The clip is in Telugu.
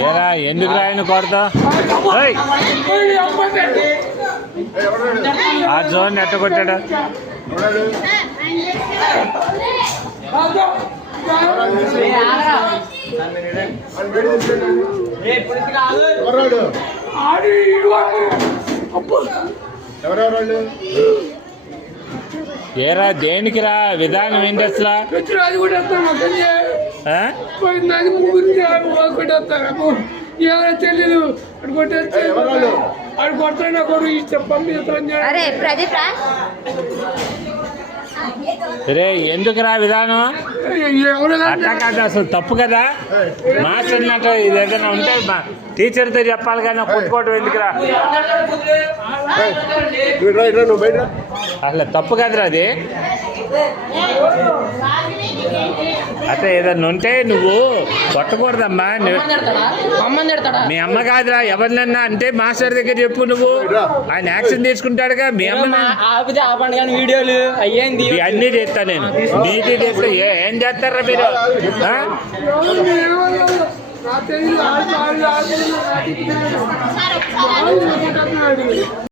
ఏరా ఎందుకు రాయను కొడతా ఆ జోన్ ఎట్ట కొట్టాడు ఏరా దేనికి రా విధానం ఏంటి అసలు తెలియదు అడు కొడతాడు కొడు ఇష్టం పంపిస్తాను రే ఎందుకు రా విధానం అట్లా కాదు అసలు తప్పు కదా మాస్టర్ అన్నట్టు ఇది ఏదైనా ఉంటే టీచర్తో చెప్పాలి కానీ కొట్టుకోవడం ఎందుకురా అసలు తప్పు కదరా అది అట్లా ఏదన్నా ఉంటే నువ్వు కొట్టకూడదమ్మా మీ అమ్మ కాదురా ఎవరినన్నా అంటే మాస్టర్ దగ్గర చెప్పు నువ్వు ఆయన యాక్షన్ తీసుకుంటాడుగా మీ అమ్మ వీడియోలు అయ్యేంది అన్నీ చేస్తా నేను నీటి చేస్తా ఏం చేస్తారా మీరు